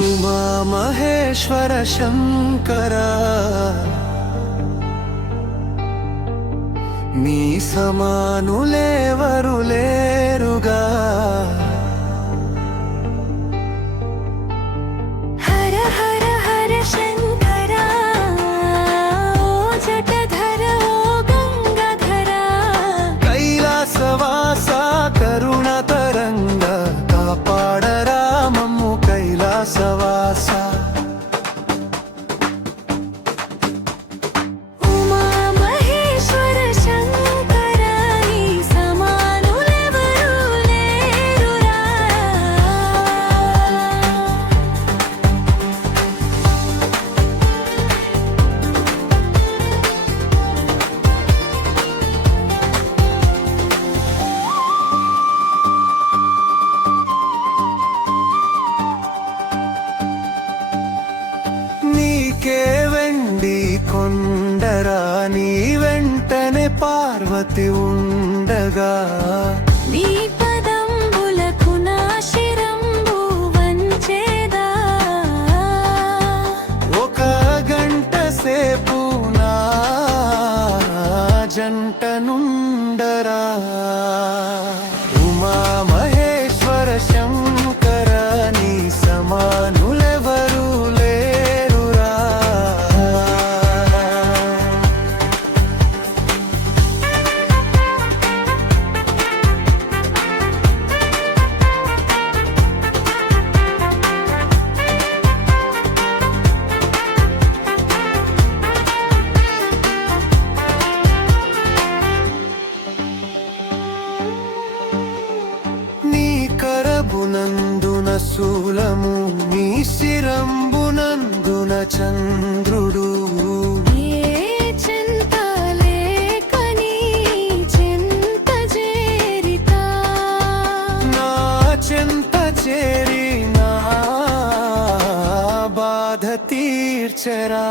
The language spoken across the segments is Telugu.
ఉమా మహేశ్వర శంకర నీ కొండరా నీ వెంటనే పార్వతి ఉండగా. నీ పదంబులకు నా శిరంబు వంచేదా. ఒక గంట సేపు నా జంట నుండరా. కరబునందున శూలము నీ శిరంబునందున చంద్రుడు. తీర్చరా?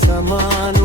సమాన